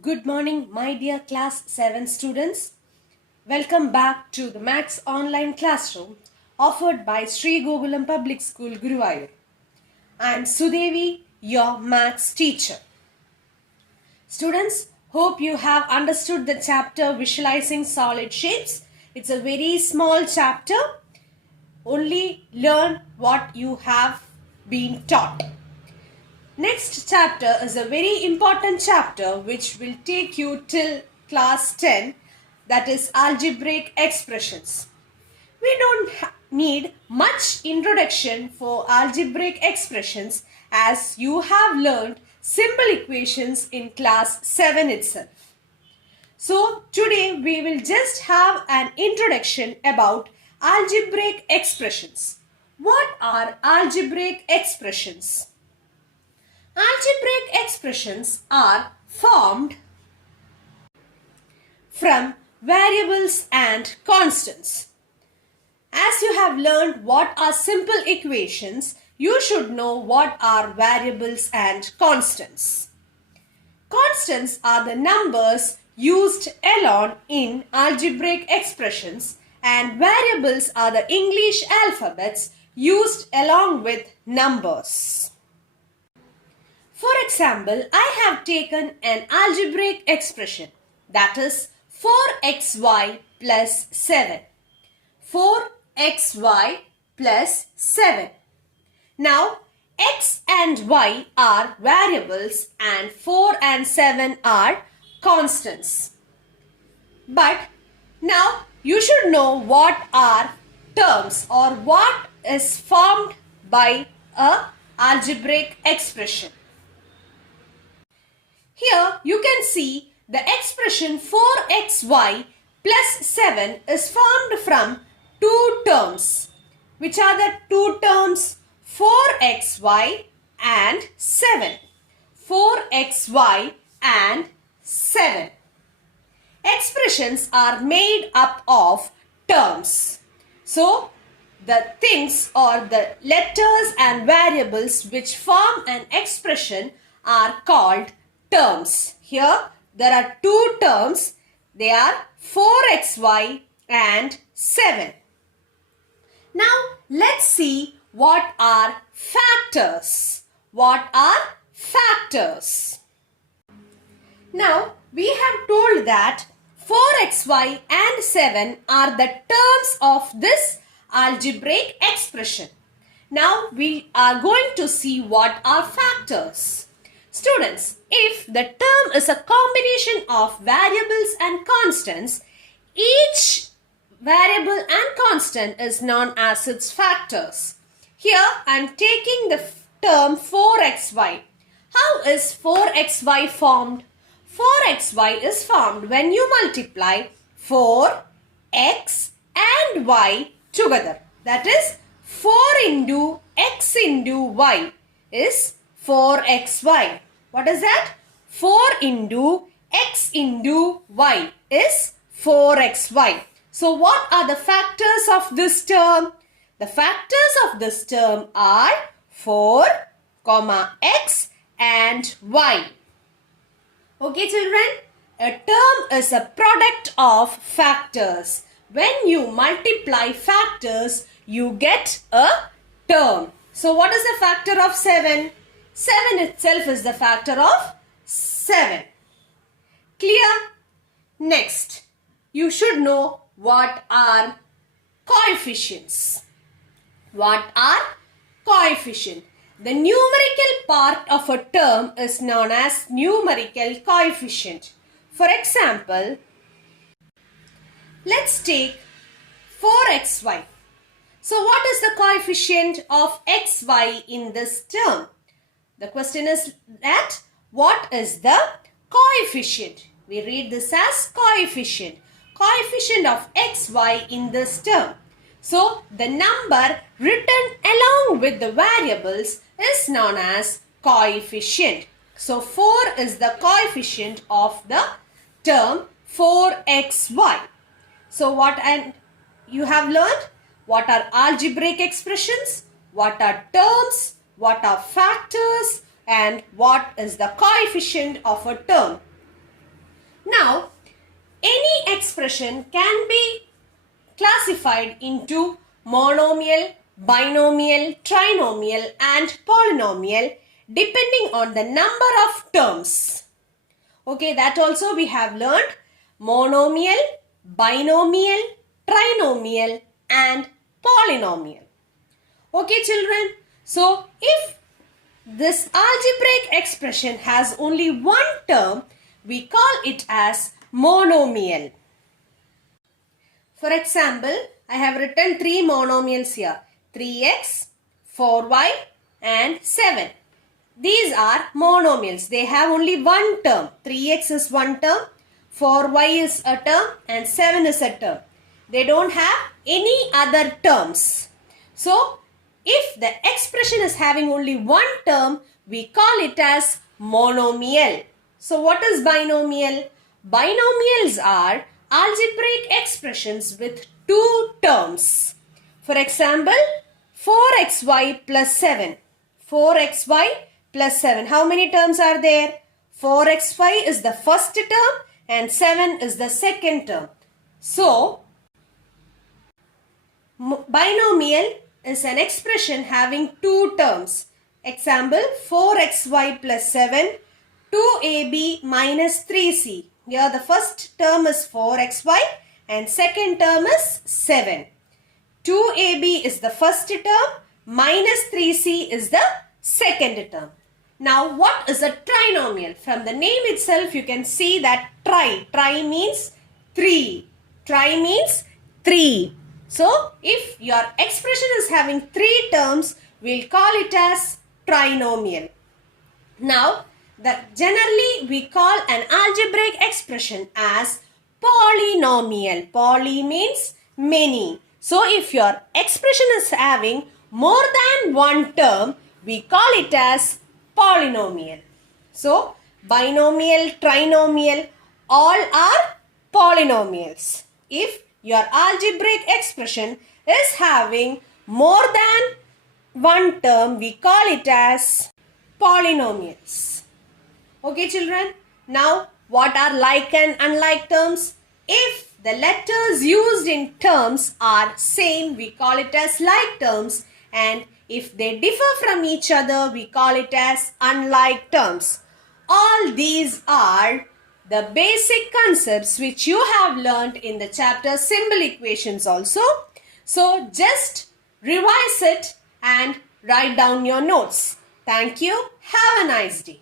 Good morning, my dear class 7 students. Welcome back to the Maths online classroom offered by Sri Gokulam Public School, Guruvayur. I am Sudevi, your maths teacher. Students, hope you have understood the chapter Visualizing Solid Shapes. It's a very small chapter. Only learn what you have been taught. Next chapter is a very important chapter which will take you till class 10, that is Algebraic Expressions. We don't need much introduction for algebraic expressions as you have learned simple equations in class 7 itself. So today we will just have an introduction about algebraic expressions. What are algebraic expressions? Algebraic expressions are formed from variables and constants. As you have learned what are simple equations, you should know what are variables and constants. Constants are the numbers used alone in algebraic expressions, and variables are the English alphabets used along with numbers. For example, I have taken an algebraic expression, that is 4xy plus 7. 4xy plus 7. Now, x and y are variables and 4 and 7 are constants. But now you should know what are terms or what is formed by a algebraic expression. Here you can see the expression 4xy plus 7 is formed from two terms. Which are the two terms? 4xy and 7. 4xy and 7. Expressions are made up of terms. So, the things or the letters and variables which form an expression are called terms. Here there are two terms. They are 4xy and 7. Now let's see what are factors. What are factors? Now we have told that 4xy and 7 are the terms of this algebraic expression. Now we are going to see what are factors. Students, if the term is a combination of variables and constants, each variable and constant is known as its factors. Here I am taking the term 4xy. How is 4xy formed? 4xy is formed when you multiply 4x and y together. That is 4 into x into y is 4xy. What is that? 4 into x into y is 4xy. So what are the factors of this term? The factors of this term are 4, x and y. Okay children, a term is a product of factors. When you multiply factors, you get a term. So what is the factor of 7? 7 itself is the factor of 7. Clear? Next, you should know what are coefficients. What are coefficient? The numerical part of a term is known as numerical coefficient. For example, let's take 4xy. So what is the coefficient of xy in this term? The question is that what is the coefficient? We read this as coefficient. Coefficient of xy in this term. So the number written along with the variables is known as coefficient. So 4 is the coefficient of the term 4xy. So you have learned what are algebraic expressions, what are terms, what are factors, and what is the coefficient of a term. Now, any expression can be classified into monomial, binomial, trinomial and polynomial depending on the number of terms. Okay, that also we have learned monomial, binomial, trinomial and polynomial. Okay children, so if this algebraic expression has only one term, we call it as monomial. For example, I have written three monomials here. 3x, 4y and 7. These are monomials. They have only one term. 3x is one term, 4y is a term and 7 is a term. They don't have any other terms. So, if the expression is having only one term, we call it as monomial. So, what is binomial? Binomials are algebraic expressions with two terms. For example, 4xy plus 7. 4xy plus 7. How many terms are there? 4xy is the first term and 7 is the second term. So, binomial is an expression having two terms. Example, 4xy plus 7, 2ab minus 3c. Here the first term is 4xy and second term is 7. 2ab is the first term, minus 3c is the second term. Now what is a trinomial? From the name itself you can see that tri means 3. Tri means 3. So if your expression is having 3 terms, we'll call it as trinomial. Now generally we call an algebraic expression as polynomial. Poly means many. So if your expression is having more than one term, we call it as polynomial. So binomial, trinomial, all are polynomials. If your algebraic expression is having more than one term, we call it as polynomials. Okay children, now what are like and unlike terms? If the letters used in terms are same, we call it as like terms, and if they differ from each other, we call it as unlike terms. All these are the basic concepts which you have learnt in the chapter symbol equations also. So just revise it and write down your notes. Thank you. Have a nice day.